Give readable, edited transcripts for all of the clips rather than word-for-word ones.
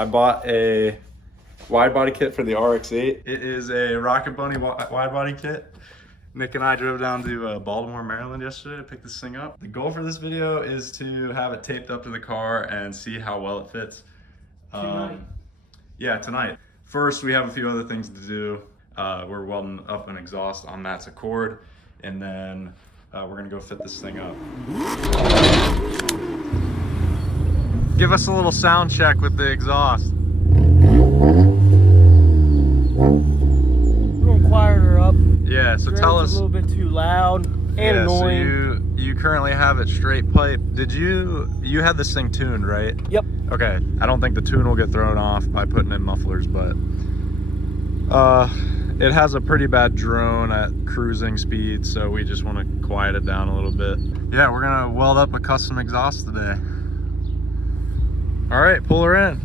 I bought a wide body kit for the RX8. It is a Rocket Bunny wide body kit. Nick and I drove down to Baltimore, Maryland yesterday to pick this thing up. The goal for this video is to have it taped up to the car and see how well it fits. Yeah, tonight. First, we have a few other things to do. We're welding up an exhaust on Matt's Accord, and then we're gonna go fit this thing up. Give us a little sound check with the exhaust. A little quieter up. Yeah, so tell us. A little bit too loud and annoying. So you currently have it straight pipe. Did you had this thing tuned, right? Yep. Okay, I don't think the tune will get thrown off by putting in mufflers, but it has a pretty bad drone at cruising speed, so we just want to quiet it down a little bit. Yeah, we're gonna weld up a custom exhaust today. All right, pull her in.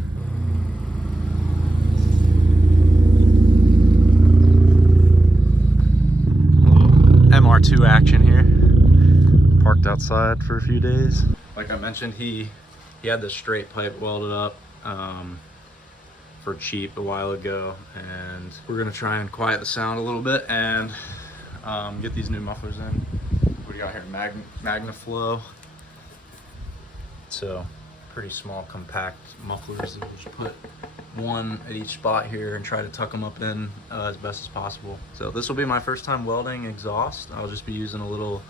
MR2 action here. Parked outside for a few days. Like I mentioned, he had this straight pipe welded up for cheap a while ago, and we're gonna try and quiet the sound a little bit and get these new mufflers in. What do you got here? MagnaFlow. So pretty small, compact mufflers. We'll just put one at each spot here and try to tuck them up in as best as possible. So this will be my first time welding exhaust. I'll just be using a little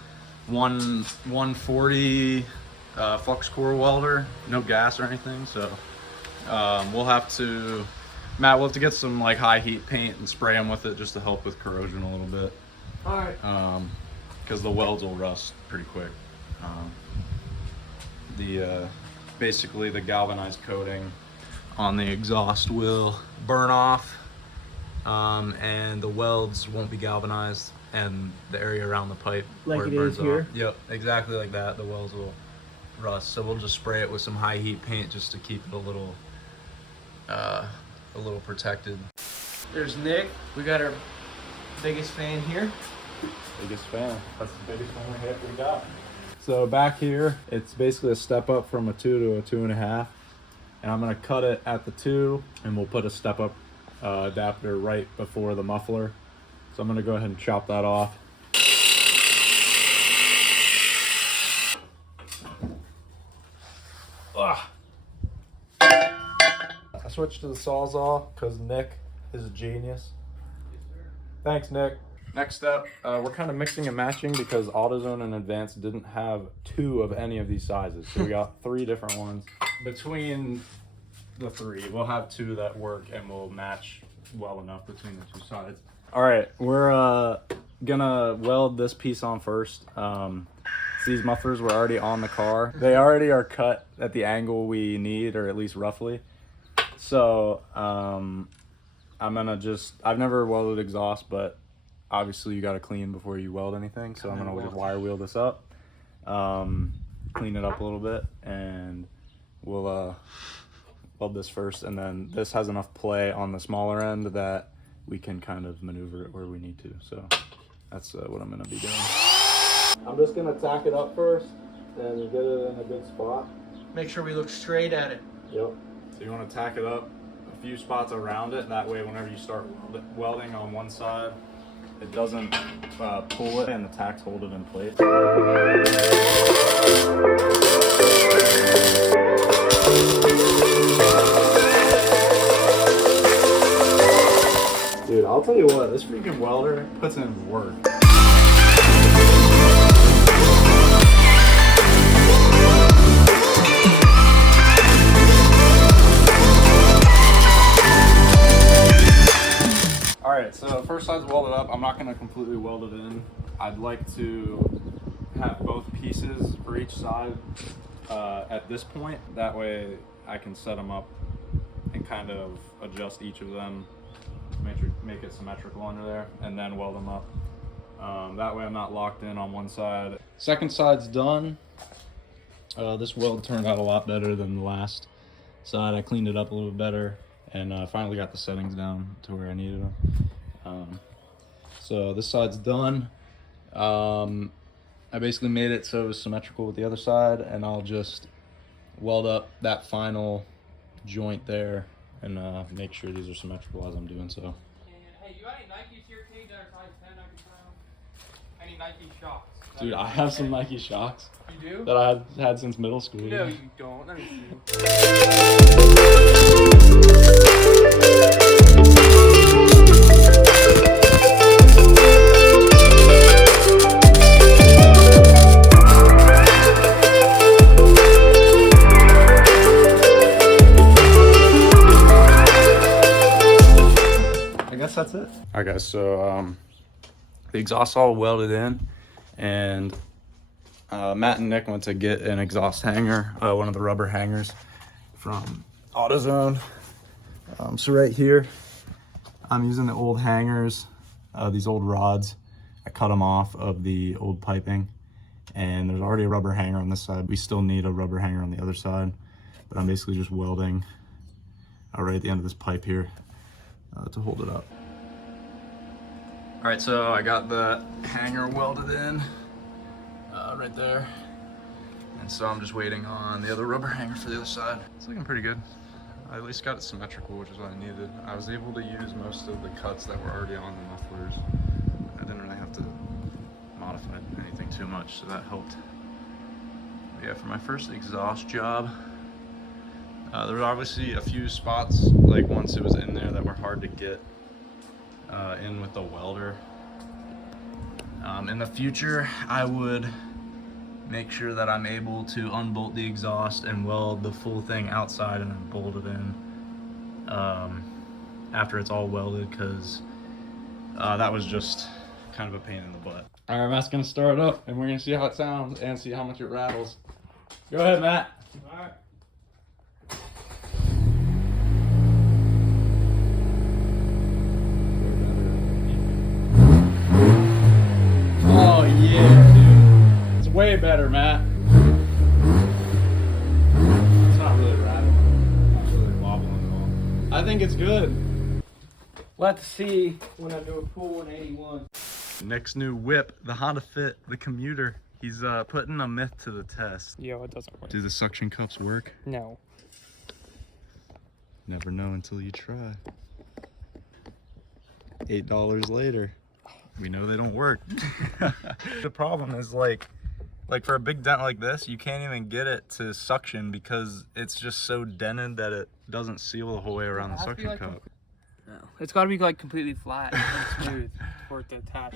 140 flux core welder, no gas or anything. So Matt will have to get some like high heat paint and spray them with it just to help with corrosion a little bit. All right. Because the welds will rust pretty quick. Basically the galvanized coating on the exhaust will burn off, and the welds won't be galvanized, and the area around the pipe like where it it burns is here. off. Yep, exactly like that. The welds will rust, so we'll just spray it with some high heat paint just to keep it a little protected. There's Nick. We got our biggest fan here. Biggest fan. That's the biggest one we got. So back here, it's basically a step up from a 2 to a 2.5. And I'm gonna cut it at the 2, and we'll put a step up adapter right before the muffler. So I'm gonna go ahead and chop that off. Ugh. I switched to the Sawzall because Nick is a genius. Thanks, Nick. Next up, we're kind of mixing and matching because AutoZone and Advanced didn't have 2 of any of these sizes. So we got 3 different ones. Between the 3, we'll have 2 that work and will match well enough between the 2 sides. All right, we're gonna weld this piece on first. These mufflers were already on the car. They already are cut at the angle we need, or at least roughly. So I'm gonna I've never welded exhaust, but obviously you gotta clean before you weld anything. So I'm gonna just wire wheel this up, clean it up a little bit, and we'll weld this first. And then this has enough play on the smaller end that we can kind of maneuver it where we need to. So that's what I'm gonna be doing. I'm just gonna tack it up first and get it in a good spot. Make sure we look straight at it. Yep. So you want to tack it up a few spots around it. That way whenever you start welding on one side, it doesn't pull it and the tacks hold it in place. Dude, I'll tell you what, this freaking welder puts in work. Alright, so first side's welded up. I'm not going to completely weld it in. I'd like to have both pieces for each side at this point. That way I can set them up and kind of adjust each of them, make it symmetrical under there, and then weld them up. That way I'm not locked in on one side. Second side's done. This weld turned out a lot better than the last side. I cleaned it up a little bit better, and finally got the settings down to where I needed them. So this side's done. I basically made it so it was symmetrical with the other side, and I'll just weld up that final joint there and make sure these are symmetrical as I'm doing so. And, hey, you got any Nikes here, Cage, that are size 10 I can try on? Any Nike Shocks? Dude, I have some Nike Shocks. You do? That I had since middle school. No, you don't. Let me see. I guess that's it. All right, guys. So the exhaust's all welded in, and Matt and Nick went to get an exhaust hanger, one of the rubber hangers from AutoZone. So right here, I'm using the old hangers, these old rods. I cut them off of the old piping, and there's already a rubber hanger on this side. We still need a rubber hanger on the other side, but I'm basically just welding right at the end of this pipe here to hold it up. All right, so I got the hanger welded in right there. And so I'm just waiting on the other rubber hanger for the other side. It's looking pretty good. I at least got it symmetrical, which is what I needed. I was able to use most of the cuts that were already on the mufflers. I didn't really have to modify anything too much, so that helped. But yeah, for my first exhaust job, there were obviously a few spots, like once it was in there, that were hard to get in with the welder. In the future, I would make sure that I'm able to unbolt the exhaust and weld the full thing outside and then bolt it in after it's all welded, because that was just kind of a pain in the butt. All right, Matt's gonna start it up and we're gonna see how it sounds and see how much it rattles. Go ahead, Matt. All right. Oh yeah, dude. It's way better, Matt. It's not really rattling. It's not really wobbling at all. I think it's good. We'll have to see when I do a full 181. Nick's new whip, the Honda Fit, the commuter. He's putting a myth to the test. Yo, it doesn't work. Do the suction cups work? No. Never know until you try. $8 later. We know they don't work. The problem is like for a big dent like this, you can't even get it to suction because it's just so dented that it doesn't seal the whole way around the suction cup. No. It's got to be like completely flat and smooth for it to attach.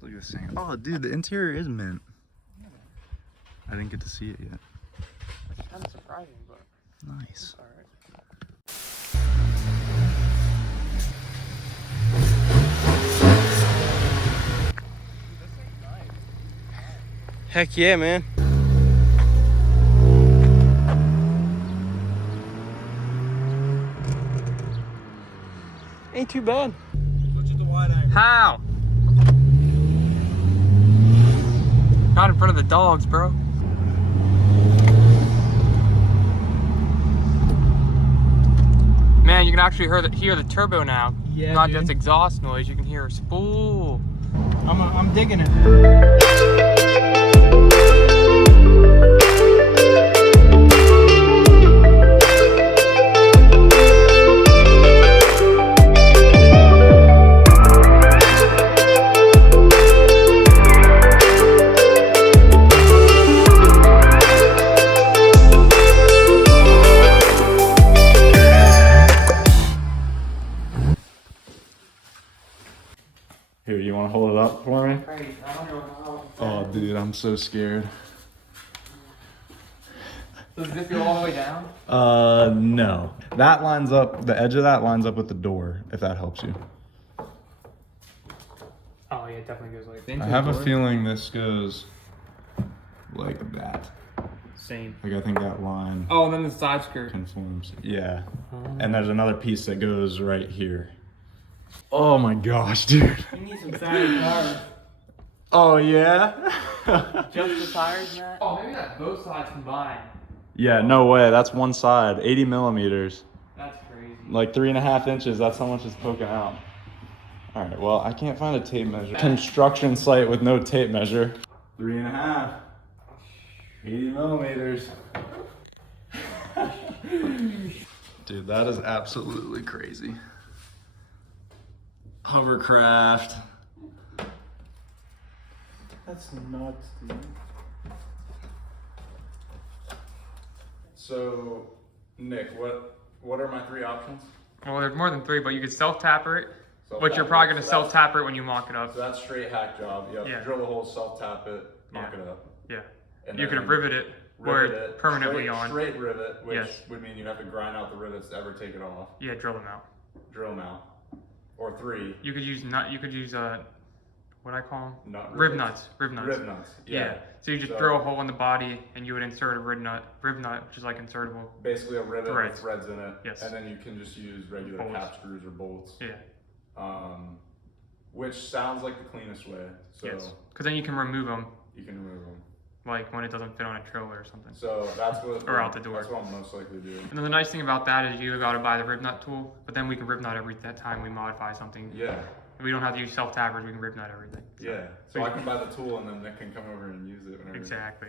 Look at this thing. Oh, dude, the interior is mint. I didn't get to see it yet. It's kind of surprising, but Nice. all right. Heck yeah, man. Ain't too bad. Switch it to wide angle. How? Not in front of the dogs, bro. Man, you can actually hear the turbo now. Yeah, Not dude. just exhaust noise, you can hear a spool. I'm digging it. Here, you want to hold it up for me? Hey, I don't know how. Oh, dude, I'm so scared. Does this go all the way down? No. That lines up, the edge of that lines up with the door, if that helps you. Oh yeah, it definitely goes like that. I have a feeling this goes like that. Same. Like, I think that line Oh, and then the side skirt. conforms. Yeah. And there's another piece that goes right here. Oh my gosh, dude. You need some side tires. Oh, yeah? Just the tires, Matt? Oh, maybe that's both sides combined. Yeah, no way. That's one side. 80 millimeters. That's crazy. Like 3.5 inches. That's how much is poking out. All right, well, I can't find a tape measure. Construction site with no tape measure. 3.5. 80 millimeters. Dude, Dude, that is absolutely crazy. Hovercraft. That's nuts, dude. So, Nick, what are my 3 options? Well, there's more than 3, but you could self-tapper it, but Self-tapper. you're probably gonna So self-tapper it when you mock it up. So that's straight hack job. Yep. Yeah. Drill the hole, self-tap it, knock it up. Yeah. And You then could rivet it where rivet it's it, permanently on. Straight rivet, which Yes. would mean you'd have to grind out the rivets to ever take it off. Yeah, drill them out. Drill them out. Or 3. You could use what I call them? Nut Rib rivets. nuts. Rib nuts. Rib nuts. Yeah. So you just drill a hole in the body and you would insert a rib nut, which is like insertable. Basically a rivet Threads. with threads in it. Yes. And then you can just use regular Bolts. cap screws or bolts. Yeah. Which sounds like the cleanest way. So Yes. Because then you can remove them, you can remove them. like when it doesn't fit on a trailer or something. So that's what Or out the door. That's what I'll most likely do. And then the nice thing about that is you got to buy the rib nut tool, but then we can rib nut every that time we modify something. Yeah. We don't have to use self tappers. We can rib nut everything. Yeah. So I can buy the tool and then Nick can come over and use it whenever. Exactly.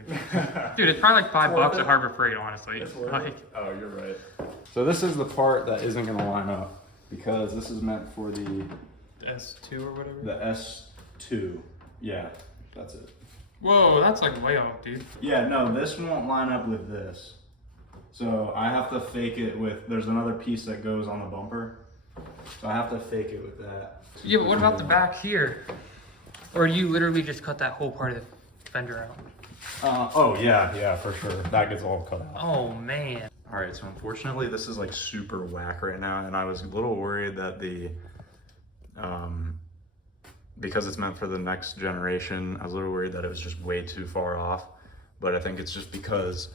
Dude, it's probably like $5 at Harbor Freight, honestly. It's worth Like, it. Oh, you're right. So this is the part that isn't going to line up because this is meant for the S2 or whatever. the S2. Yeah, that's it. Whoa, that's like way off, dude. Yeah, no, this won't line up with this. So I have to fake it with, there's another piece that goes on the bumper. So I have to fake it with that. Yeah, but what about the back here? Or do you literally just cut that whole part of the fender out? Oh yeah, for sure. That gets all cut out. Oh man. All right, so unfortunately this is like super whack right now, and I was a little worried that because it's meant for the next generation, I was a little worried that it was just way too far off, but I think it's just because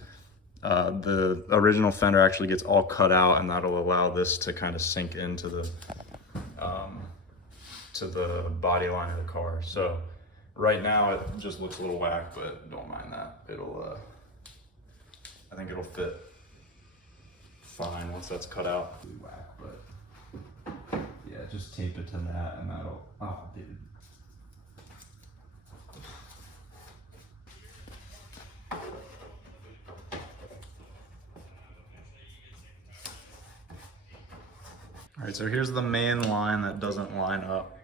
the original fender actually gets all cut out, and that'll allow this to kind of sink into the body line of the car. So right now it just looks a little whack, but don't mind that. It'll, I think it'll fit fine once that's cut out. Really whack, but yeah, just tape it to that and that'll, oh dude. All right, so here's the main line that doesn't line up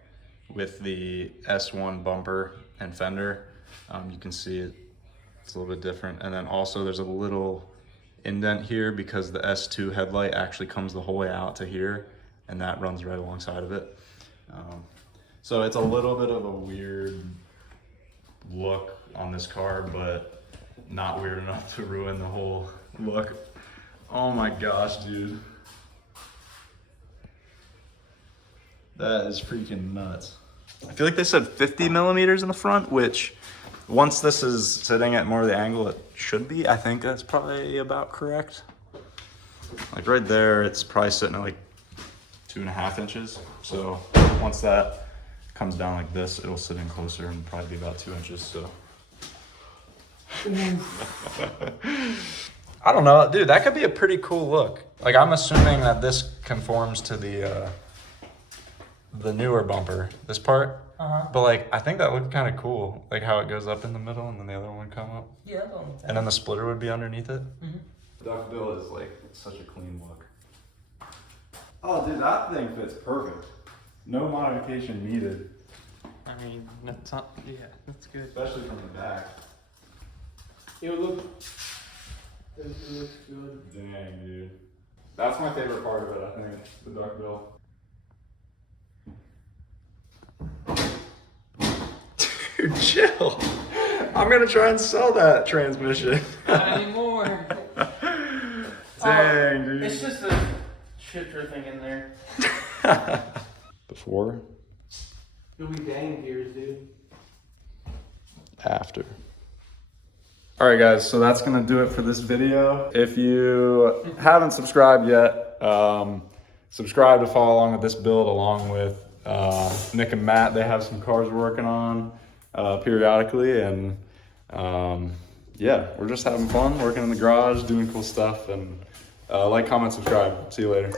with the S1 bumper and fender. You can see it's a little bit different. And then also there's a little indent here because the S2 headlight actually comes the whole way out to here, and that runs right alongside of it. So it's a little bit of a weird look on this car, but not weird enough to ruin the whole look. Oh my gosh, dude. That is freaking nuts. I feel like they said 50 millimeters in the front, which once this is sitting at more of the angle it should be, I think that's probably about correct. Like right there, it's probably sitting at like 2.5 inches. So once that comes down like this, it'll sit in closer and probably be about 2 inches, so. I don't know, dude, that could be a pretty cool look. Like I'm assuming that this conforms to the newer bumper, this part. But like, I think that looked kind of cool, like how it goes up in the middle and then the other one come up. Yeah, that's all. And then the splitter would be underneath it. Mm-hmm. Duckbill is like such a clean look. Oh dude, that thing fits perfect. No modification needed. I mean, that's not, yeah, that's good. Especially from the back. It looks good. Dang, dude. That's my favorite part of it, I think, the duckbill. Dude, chill. I'm gonna try and sell that transmission. Not anymore. Dang, dude. It's just a shifter thing in there. Before, You'll be banging gears, dude. after. All right, guys, so that's gonna do it for this video. If you haven't subscribed yet, subscribe to follow along with this build along with Nick and Matt. They have some cars we're working on periodically, and yeah, we're just having fun working in the garage, doing cool stuff, and like, comment, subscribe. See you later.